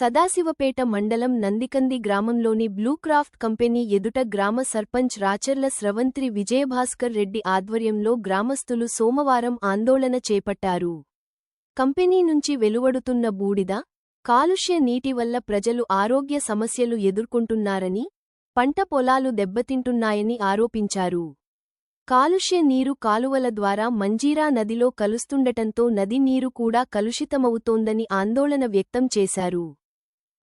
సదాశివపేట మండలం నందికంది గ్రామంలోని బ్లూక్రాఫ్ట్ కంపెనీ ఎదుట గ్రామ సర్పంచ్ రాచర్ల స్రవంతి విజయభాస్కర్ రెడ్డి ఆధ్వర్యంలో గ్రామస్తులు సోమవారం ఆందోళన చేపట్టారు. కంపెనీ నుంచి వెలువడుతున్న బూడిద, కాలుష్య నీటి వల్ల ప్రజలు ఆరోగ్య సమస్యలు ఎదుర్కొంటున్నారని, పంట పొలాలు దెబ్బతింటున్నాయని ఆరోపించారు. కాలుష్య నీరు కాలువల ద్వారా మంజీరా నదిలో కలుస్తుండటంతో నది నీరు కూడా కలుషితమవుతోందని ఆందోళన వ్యక్తం చేశారు.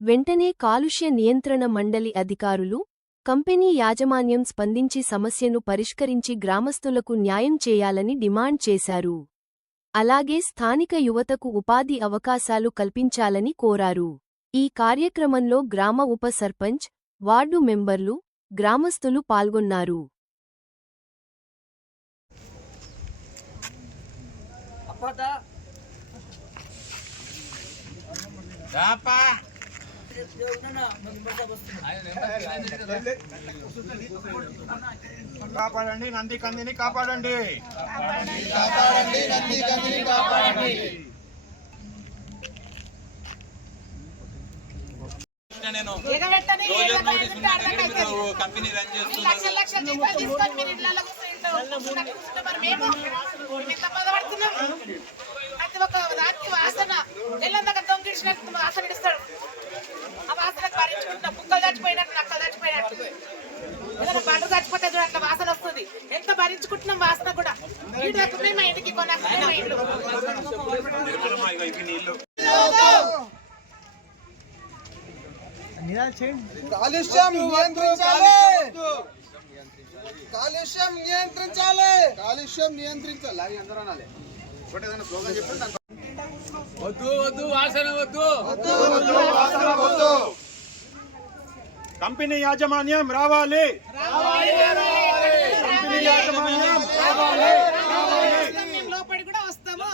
వెంటనే కాలుష్య నియంత్రణ మండలి అధికారులు, కంపెనీ యాజమాన్యం స్పందించి సమస్యను పరిష్కరించి గ్రామస్తులకు న్యాయం చేయాలని డిమాండ్ చేశారు. అలాగే స్థానిక యువతకు ఉపాధి అవకాశాలు కల్పించాలని కోరారు. ఈ కార్యక్రమంలో గ్రామ ఉప సర్పంచ్, వార్డు మెంబర్లు, గ్రామస్తులు పాల్గొన్నారు. కాపాడండి నందికందిని, కాపాడండి. నేను కంపెనీ రన్ చేస్తున్నాడు. ఆ వాసనకు భరించుకుంటున్నా. కుక్కలు చచ్చిపోయినట్టు, నక్కలు చచ్చిపోయినట్టు, ఏదైనా బండ్లు చచ్చిపోతే చూడ అట్లా వాసన వస్తుంది. ఎంత భరించుకుంటున్నాం వాసన కూడా. నీళ్ళు ఎక్కున్నాయి మా ఇంటికి, కొనక్కున్నాయి మా ఇంట్లో. కాలుష్యం నియంత్రించాలి, కాలుష్యం నియంత్రించాలి, కాలుష్యం నియంత్రించాలి. అవి అందరూ అనాలి. ఒకటేదైనా స్లోగన్ చెప్పండి. వద్దు వద్దు వాసన వద్దు, కంపెనీ యాజమాన్యం రావాలి, కంపెనీ యాజమాన్యం రావాలి. మేము లోపడి కూడా వస్తాము.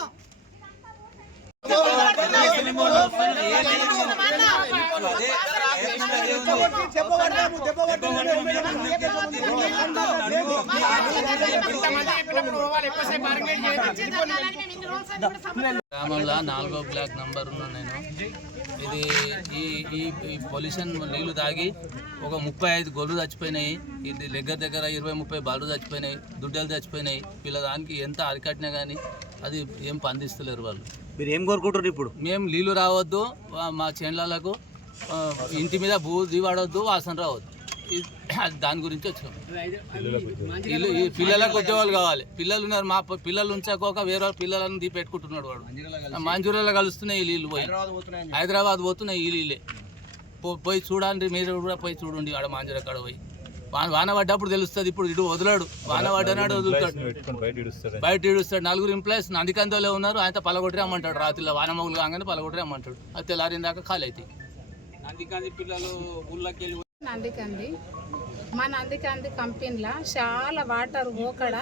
గ్రామంలో 4వ బ్లాక్ నంబర్ ఉన్నా నేను. ఇది ఈ పొల్యూషన్ నీళ్లు తాగి ఒక 35 గొర్రెలు చచ్చిపోయినాయి. ఇది దగ్గర 20-30 బాలు చచ్చిపోయినాయి, దుడ్డలు చచ్చిపోయినాయి. దానికి ఎంత అరికట్టినా కానీ అది ఏం పండిస్తలేరు వాళ్ళు. మీరు ఏం కోరుకుంటారు ఇప్పుడు? మేము నీళ్లు రావద్దు, మా చేనులకు ఇంటి మీద బూది పడవద్దు, వాసన రావద్దు. దాని గురించి వచ్చినాం. పిల్లలకు ఉద్యోగాలు కావాలి. పిల్లలు ఉన్నారు, మా పిల్లలు ఉంచకోక వేరే పిల్లలను దీ పెట్టుకుంటున్నాడు వాడు. మంజూరాలో కలుస్తున్నాయి ఈ నీళ్ళు, పోయి హైదరాబాద్ పోతున్నాయి ఈ నీళ్ళే. పోయి చూడండి, మీరు కూడా పోయి చూడండి. ఆడ మంజూర కాడ పోయి వాన పడ్డప్పుడు తెలుస్తుంది. ఇప్పుడు ఇటు వదలాడు, వాన పడ్డనాడు వదులుతాడు, బయట ఇడుస్తాడు. 4 ఎంప్లాయీస్ నందికందోలో ఉన్నారు. ఆయన పలగొట్టి రమ్మంటాడు. రాత్రిలో వాన మొగులు కాగానే పలగొట్టి రమ్మంటాడు. అది తెల్లారిన దాకా ఖాళీ అవుతాయి. నందికంది పిల్లలు ఊళ్ళకి వెళ్ళి నందికంది మా నందికంది కంపెనీలో చాలా వాటర్ పోకడ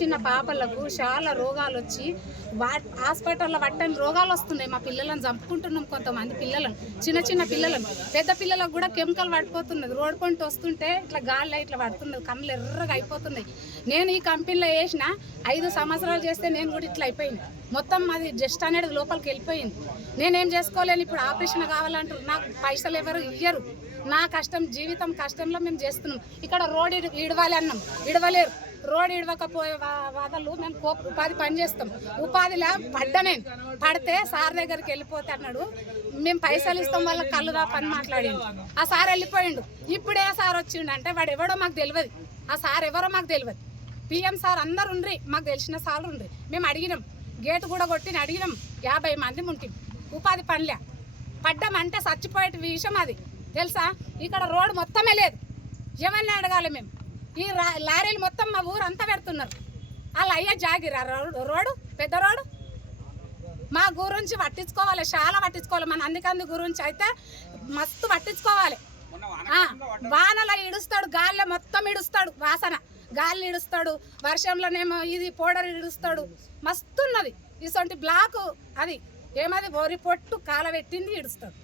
చిన్న పాపలకు చాలా రోగాలు వచ్చి హాస్పిటల్లో పట్టని రోగాలు వస్తున్నాయి. మా పిల్లలను చంపుకుంటున్నాం. కొంతమంది పిల్లలను, చిన్న పిల్లలను, పెద్ద పిల్లలకు కూడా కెమికల్ పడిపోతున్నది. రోడ్ పంట వస్తుంటే ఇట్లా గాలి ఇట్లా పడుతున్నది, కళ్ళు ఎర్రగా అయిపోతున్నాయి. నేను ఈ కంపెనీలో చేసిన 5 సంవత్సరాలు చేస్తే నేను కూడా ఇట్లా అయిపోయింది. మొత్తం అది జస్ట్ అనేది లోపలికి వెళ్ళిపోయింది. నేనేం చేసుకోలేను. ఇప్పుడు ఆపరేషన్ కావాలంటారు. నాకు పైసలు ఎవరు ఇయ్యరు. నా కష్టం, జీవితం కష్టంలో మేము చేస్తున్నాం. ఇక్కడ రోడ్ ఇడవాలి అన్నాం, ఇడవలేరు. రోడ్ ఇడవకపోయే వాదలు మేము ఉపాధి పని చేస్తాం. ఉపాధిలో పడితే సార్ దగ్గరికి వెళ్ళిపోతే అన్నాడు, మేము పైసలు ఇస్తాం, వాళ్ళకి కళ్ళు రా పని మాట్లాడిండు. ఆ సార్ వెళ్ళిపోయిండు. ఇప్పుడే సార్ వచ్చిండు అంటే వాడు ఎవడో మాకు తెలియదు. ఆ సార్ ఎవరో మాకు తెలియదు. పిఎం సార్ అందరు ఉండ్రి, మాకు తెలిసిన సార్లు ఉండ్రి. మేము అడిగినాం, గేటు కూడా కొట్టిన అడిగినాం. 50 మంది ఉంటాం. ఉపాధి పనిలే పడ్డామంటే చచ్చిపోయే విషయం అది తెలుసా. ఇక్కడ రోడ్డు మొత్తమే లేదు. ఎవరిని అడగాలి మేము? ఈ లారీలు మొత్తం మా ఊరు అంతా పెడుతున్నారు. వాళ్ళు అయ్యా జాగిరా రోడ్డు, పెద్ద రోడ్డు. మా గురించి పట్టించుకోవాలి, చాలా పట్టించుకోవాలి. మన నందికంది గురించి అయితే మస్తు పట్టించుకోవాలి. వానలో ఇడుస్తాడు, గాలిలో మొత్తం ఇడుస్తాడు, వాసన గాలి ఇడుస్తాడు. వర్షంలోనేమో ఇది పౌడర్ ఇడుస్తాడు. మస్తు ఉన్నది ఇసొంటి బ్లాకు. అది ఏమది వరి పొట్టు కాలబెట్టింది ఇడుస్తాడు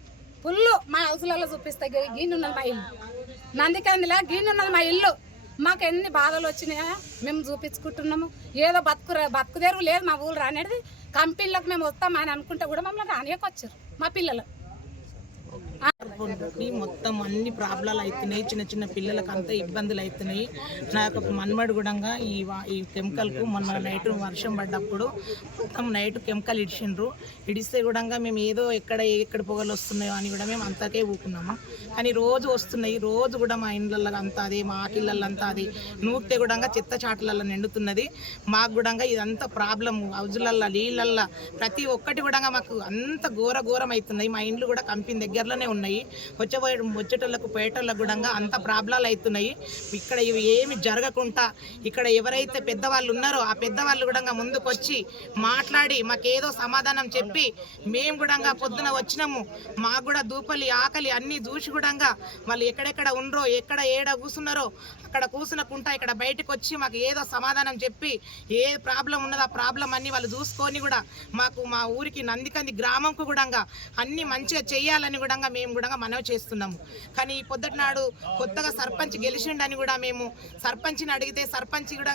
ఫుల్లు. మా హౌస్లలో చూపిస్తాయి. గిన్నున్నది మా ఇల్లు, నందికందిలా గిన్నున్నది మా ఇల్లు. మాకు ఎన్ని బాధలు వచ్చినాయా మేము చూపించుకుంటున్నాము. ఏదో బతుకుదేరు లేదు మా ఊళ్ళు రానేది. కంపెనీలకు మేము వస్తామని అనుకుంటే కూడా మమ్మల్ని రానియకొచ్చారు మా పిల్లలు. నుండి మొత్తం అన్ని ప్రాబ్లాలు అవుతున్నాయి. చిన్న చిన్న పిల్లలకు అంతా ఇబ్బందులు అవుతున్నాయి. నా యొక్క మన్మడు కూడా ఈ కెమికల్కు మొన్న నైట్ వర్షం పడ్డప్పుడు మొత్తం నైట్ కెమికల్ ఇడిచిండ్రు. ఇడిస్తే కూడా మేము ఏదో ఎక్కడ పొగలు వస్తున్నాయో అని కూడా మేము అంతకే ఊకున్నాము. కానీ రోజు వస్తున్నాయి. రోజు కూడా మా ఇండ్లలో అంతా అది, మా ఇళ్ళల్లో అంతా అది నూరితే కూడా చెత్త చాటలలో నిండుతున్నది. మాకు కూడా ఇదంతా ప్రాబ్లం. హౌజులల్లో నీళ్ళల్లో ప్రతి ఒక్కటి కూడా మాకు అంత ఘోరం అవుతున్నాయి. మా ఇండ్లు కూడా కంపెనీ దగ్గరలోనే ఉన్నాయి. వచ్చేటోళ్ళకు పోయేటోళ్ళకు కూడా అంత ప్రాబ్లాలు అవుతున్నాయి. ఇక్కడ ఇవి ఏమి జరగకుండా ఇక్కడ ఎవరైతే పెద్దవాళ్ళు ఉన్నారో ఆ పెద్దవాళ్ళు కూడా ముందుకు వచ్చి మాట్లాడి మాకేదో సమాధానం చెప్పి మేము కూడా పొద్దున వచ్చినాము. మాకు కూడా దూపలి ఆకలి అన్నీ చూసి కూడా వాళ్ళు ఎక్కడెక్కడ ఉండరో ఏడ కూర్చున్నారో అక్కడ కూర్చునకుంటా ఇక్కడ బయటకు వచ్చి మాకు ఏదో సమాధానం చెప్పి ఏ ప్రాబ్లం ఉన్నదో ఆ ప్రాబ్లం అన్ని వాళ్ళు చూసుకొని కూడా మాకు మా ఊరికి నందికంది గ్రామంకు కూడా అన్ని మంచిగా చేయాలని కూడా మేము కూడా మనవి చేస్తున్నాము. కానీ ఈ పొద్దుటి నాడు కొత్తగా సర్పంచ్ గెలిచిండని కూడా మేము సర్పంచ్ని అడిగితే సర్పంచ్ కూడా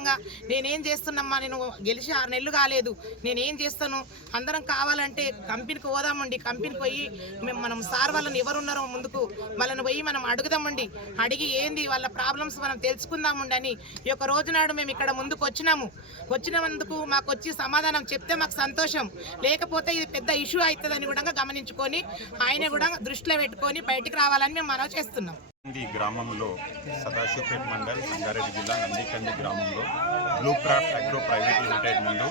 నేనేం చేస్తున్నామ్మా, నేను గెలిచి 6 నెలలు కాలేదు, నేనేం చేస్తాను, అందరం కావాలంటే కంపెనీకి పోదామండి, కంపెనీకి పోయి మనం సార్ వాళ్ళని ఎవరున్నారో ముందుకు వాళ్ళని పోయి మనం అడుగుదామండి, అడిగి ఏంది వాళ్ళ ప్రాబ్లమ్స్ మనం తెలుసుకుందామండి అని ఈ యొక్క రోజు నాడు మేము ఇక్కడ ముందుకు వచ్చినందుకు మాకు వచ్చి సమాధానం చెప్తే మాకు సంతోషం. లేకపోతే ఇది పెద్ద ఇష్యూ అవుతుందని కూడా గమనించుకొని ఆయన కూడా దృష్టిలో పెట్టుకొని బయటికి రావాలని మేము మనవి చేస్తున్నాం. గ్రామంలో సదాశివపేట మండల్ సంగారెడ్డి జిల్లా నందికంది గ్రామంలో blue craft agro private limited ముందు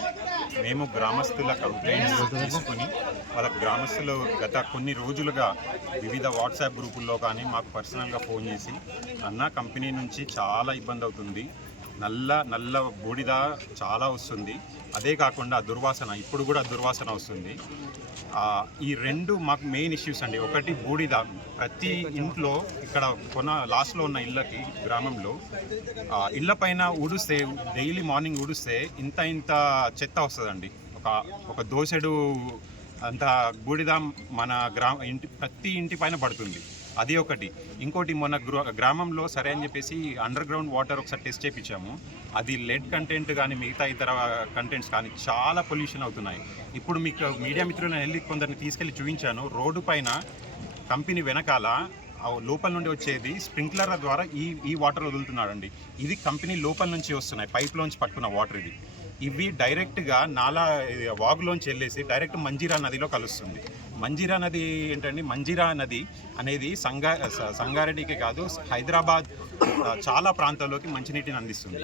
మేము గ్రామస్తుల కంప్లైంట్స్ తీసుకుని వాళ్ళ గ్రామస్తులు గత కొన్ని రోజులుగా వివిధ వాట్సాప్ గ్రూపుల్లో కానీ మాకు పర్సనల్గా ఫోన్ చేసి అన్న కంపెనీ నుంచి చాలా ఇబ్బంది అవుతుంది, నల్ల బూడిద చాలా వస్తుంది, అదే కాకుండా దుర్వాసన, ఇప్పుడు కూడా దుర్వాసన వస్తుంది. ఈ 2 మాకు మెయిన్ ఇష్యూస్ అండి. ఒకటి బూడిద, ప్రతి ఇంట్లో ఇక్కడ లాస్ట్లో ఉన్న ఇళ్ళకి గ్రామంలో ఇళ్ళ పైన ఊడుస్తే డైలీ మార్నింగ్ ఊడుస్తే ఇంత చెత్త వస్తుందండి. ఒక దోసెడు అంత బూడిద మన ప్రతి ఇంటి పైన పడుతుంది. అది ఒకటి. ఇంకోటి మొన్న గ్రామంలో సరే అని చెప్పేసి అండర్ గ్రౌండ్ వాటర్ ఒకసారి టెస్ట్ చేయించాము. అది లెడ్ కంటెంట్ కానీ మిగతా ఇతర కంటెంట్స్ కానీ చాలా పొల్యూషన్ అవుతున్నాయి. ఇప్పుడు మీకు మీడియా మిత్రులను వెళ్ళి కొందరిని తీసుకెళ్ళి చూపించాను. రోడ్డు పైన కంపెనీ వెనకాల లోపల నుండి వచ్చేది స్ప్రింక్లర్ల ద్వారా ఈ వాటర్ వదులుతున్నాడండి. ఇది కంపెనీ లోపల నుంచి వస్తున్నాయి, పైప్లోంచి పట్టుకున్న వాటర్ ఇవి డైరెక్ట్గా వాగులోంచి వెళ్ళేసి డైరెక్ట్ మంజీరా నదిలో కలుస్తుంది. మంజీరా నది ఏంటండి, మంజీరా నది అనేది సంగారెడ్డికి కాదు హైదరాబాద్ చాలా ప్రాంతాల్లోకి మంచినీటిని అందిస్తుంది.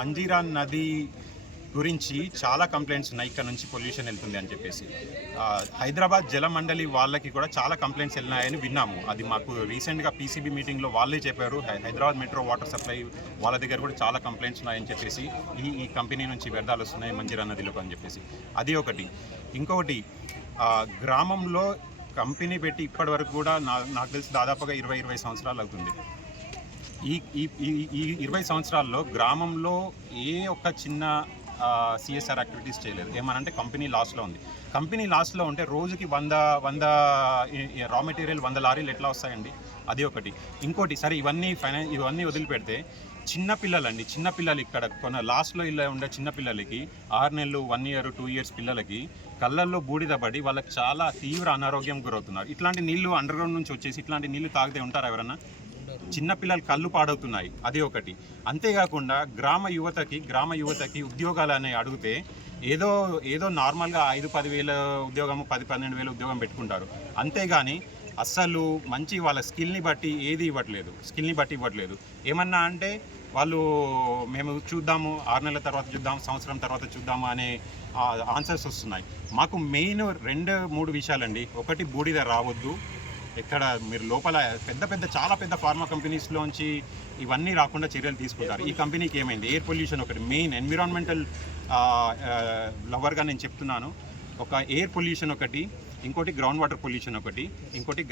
మంజీరా నది గురించి చాలా కంప్లైంట్స్ ఉన్నాయి, ఇక్కడ నుంచి పొల్యూషన్ వెళ్తుంది అని చెప్పేసి. హైదరాబాద్ జల మండలి వాళ్ళకి కూడా చాలా కంప్లైంట్స్ వెళ్ళినాయని విన్నాము. అది మాకు రీసెంట్గా పీసీబీ మీటింగ్లో వాళ్ళే చెప్పారు. హైదరాబాద్ మెట్రో వాటర్ సప్లై వాళ్ళ దగ్గర కూడా చాలా కంప్లైంట్స్ ఉన్నాయని చెప్పేసి, ఈ కంపెనీ నుంచి వ్యర్థాలు వస్తున్నాయి మంజీరా నదిలోకి అని చెప్పేసి. అది ఒకటి. ఇంకొకటి, గ్రామంలో కంపెనీ పెట్టి ఇప్పటి వరకు కూడా నాకు తెలిసి దాదాపుగా 20 సంవత్సరాలు అవుతుంది. ఈ 20 సంవత్సరాల్లో గ్రామంలో ఏ ఒక్క చిన్న సిఎస్ఆర్ యాక్టివిటీస్ చేయలేదు. ఏమనంటే కంపెనీ లాస్లో ఉంది. కంపెనీ లాస్లో ఉంటే రోజుకి 100 రా మెటీరియల్ 100 లారీలు ఎట్లా వస్తాయండి? అది ఒకటి. ఇంకోటి, సరే ఇవన్నీ వదిలిపెడితే చిన్నపిల్లలు ఇక్కడ లాస్ట్లో ఇలా ఉండే చిన్నపిల్లలకి 6 నెలలు 1 year 2 years పిల్లలకి కళ్ళల్లో బూడిద పడి వాళ్ళకి చాలా తీవ్ర అనారోగ్యం గురవుతున్నారు. ఇట్లాంటి నీళ్లు అండర్ గ్రౌండ్ నుంచి వచ్చేసి ఇట్లాంటి నీళ్లు తాగితే ఉంటారా ఎవరన్నా? చిన్నపిల్లలు కళ్ళు పాడవుతున్నాయి. అది ఒకటి. అంతేకాకుండా గ్రామ యువతకి ఉద్యోగాలు అనేవి అడిగితే ఏదో నార్మల్గా 5-10 వేల ఉద్యోగం 10-12 వేల ఉద్యోగం పెట్టుకుంటారు. అంతేగాని అస్సలు మంచి వాళ్ళ స్కిల్ని బట్టి ఇవ్వట్లేదు. ఏమన్నా అంటే వాళ్ళు మేము చూద్దాము, 6 నెలల తర్వాత చూద్దాం, సంవత్సరం తర్వాత చూద్దాము అనే ఆన్సర్స్ వస్తున్నాయి. మాకు మెయిన్ 2-3 విషయాలండి. ఒకటి, బూడిద రావద్దు. ఎక్కడ మీరు లోపల చాలా పెద్ద ఫార్మా కంపెనీస్లోంచి ఇవన్నీ రాకుండా చర్యలు తీసుకుంటారు. ఈ కంపెనీకి ఏమైంది? ఎయిర్ పొల్యూషన్ ఒకటి మెయిన్. ఎన్విరాన్మెంటల్ లవర్గా నేను చెప్తున్నాను. ఒక ఎయిర్ పొల్యూషన్ ఒకటి, ఇంకోటి గ్రౌండ్ వాటర్ పొల్యూషన్ ఒకటి, ఇంకోటి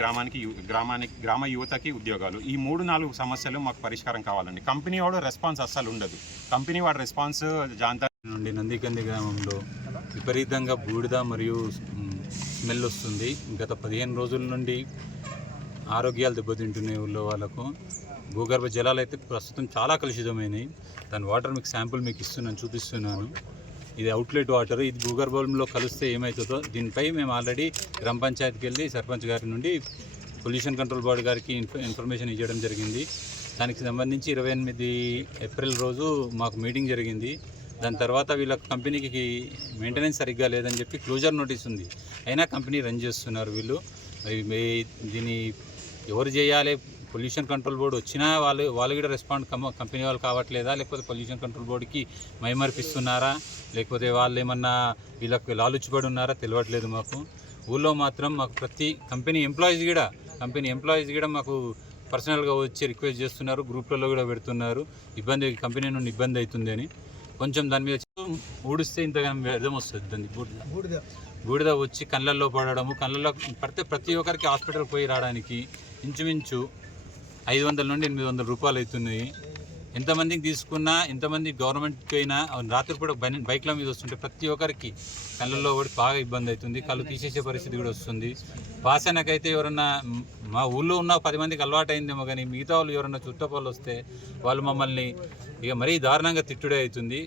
గ్రామ యువతకి ఉద్యోగాలు. ఈ 3-4 సమస్యలు మాకు పరిష్కారం కావాలండి. కంపెనీ వాడు రెస్పాన్స్ అస్సలు ఉండదు. కంపెనీ వాడు రెస్పాన్స్ జాంతా నుండి నందికంది గ్రామంలో విపరీతంగా బూడిద మరియు స్మెల్ వస్తుంది. గత 15 రోజుల నుండి ఆరోగ్యాలు దెబ్బతింటున్నాయి ఊళ్ళో వాళ్ళకు. భూగర్భ జలాలు అయితే ప్రస్తుతం చాలా కలుషితమైనవి. దాని వాటర్ మీకు శాంపుల్ మీకు చూపిస్తున్నాను. ఇది అవుట్లెట్ వాటర్. ఇది భూగర్భంలో కలిస్తే ఏమవుతుందో దీనిపై మేము ఆల్రెడీ గ్రామ పంచాయతీకి వెళ్ళి సర్పంచ్ గారి నుండి పొల్యూషన్ కంట్రోల్ బోర్డు గారికి ఇన్ఫర్మేషన్ ఇవ్వడం జరిగింది. దానికి సంబంధించి 28 ఏప్రిల్ రోజు మాకు మీటింగ్ జరిగింది. దాని తర్వాత వీళ్ళ కంపెనీకి మెయింటెనెన్స్ సరిగ్గా లేదని చెప్పి క్లోజర్ నోటీస్ ఉంది. అయినా కంపెనీ రన్ చేస్తున్నారు వీళ్ళు. దీన్ని ఎవరు చేయాలి? పొల్యూషన్ కంట్రోల్ బోర్డు వచ్చినా వాళ్ళు కూడా రెస్పాండ్ కంపెనీ వాళ్ళు కావట్లేదా, లేకపోతే పొల్యూషన్ కంట్రోల్ బోర్డుకి మైమర్పిస్తున్నారా, లేకపోతే వాళ్ళు ఏమన్నా వీళ్ళకి లాలుచిపడి ఉన్నారా తెలియట్లేదు మాకు. ఊళ్ళో మాత్రం మాకు ప్రతి కంపెనీ ఎంప్లాయీస్ కూడా మాకు పర్సనల్గా వచ్చి రిక్వెస్ట్ చేస్తున్నారు, గ్రూప్లలో కూడా పెడుతున్నారు. కంపెనీ నుండి ఇబ్బంది అవుతుంది అని. కొంచెం దాని మీద ఊడిస్తే ఇంతగానం వ్యర్థం వస్తుంది. దాన్ని బూడిద వచ్చి కళ్ళల్లో పడడము, కళ్ళల్లో పడితే ప్రతి ఒక్కరికి హాస్పిటల్ పోయి రావడానికి ఇంచుమించు 500 నుండి 800 రూపాయలు అవుతున్నాయి. ఎంతమందికి తీసుకున్నా, ఎంతమంది గవర్నమెంట్కి అయినా రాత్రిపూట బైక్ల మీద వస్తుంటే ప్రతి ఒక్కరికి కళ్ళల్లో పడి బాగా ఇబ్బంది అవుతుంది. కళ్ళు తీసేసే పరిస్థితి కూడా వస్తుంది. వాసనకైతే ఎవరన్నా మా ఊళ్ళో ఉన్న 10 మందికి అలవాటు అయిందేమో, కానీ మిగతా వాళ్ళు ఎవరన్నా చుట్టపళ్ళు వస్తే వాళ్ళు మమ్మల్ని ఇక మరీ దారుణంగా తిట్టుడే అవుతుంది.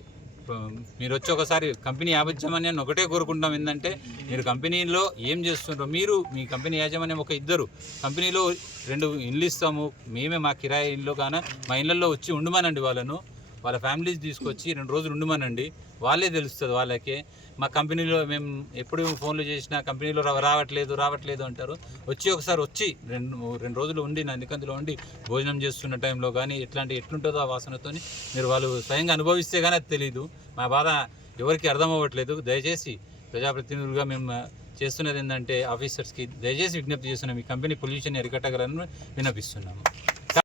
మీరు వచ్చి ఒకసారి కంపెనీ యాజమాన్యాన్ని ఒకటే కోరుకుంటాం, ఏంటంటే మీరు కంపెనీలో ఏం చేస్తుంటారో, మీరు మీ కంపెనీ యాజమాన్యం ఒక 2 కంపెనీలో 2 ఇళ్ళు ఇస్తాము, మేమే మా కిరాయి ఇల్లు కానీ మా ఇళ్ళల్లో వచ్చి ఉండమనండి. వాళ్ళ ఫ్యామిలీస్ తీసుకొచ్చి 2 రోజులు ఉండమనండి. వాళ్ళే తెలుస్తుంది వాళ్ళకే. మా కంపెనీలో మేము ఎప్పుడు ఫోన్లు చేసినా కంపెనీలో రావట్లేదు అంటారు. ఒకసారి వచ్చి 2 రోజులు ఉండి నందికందిలో ఉండి భోజనం చేస్తున్న టైంలో కానీ ఎట్లుంటుందో ఆ వాసనతో మీరు వాళ్ళు స్వయంగా అనుభవిస్తే కానీ అది తెలియదు. మా బాధ ఎవరికి అర్థం అవ్వట్లేదు. దయచేసి ప్రజాప్రతినిధులుగా మేము చేస్తున్నది ఏంటంటే ఆఫీసర్స్కి దయచేసి విజ్ఞప్తి చేస్తున్నాం, ఈ కంపెనీ పొల్యూషన్ అరికట్టగలని విన్నపిస్తున్నాము.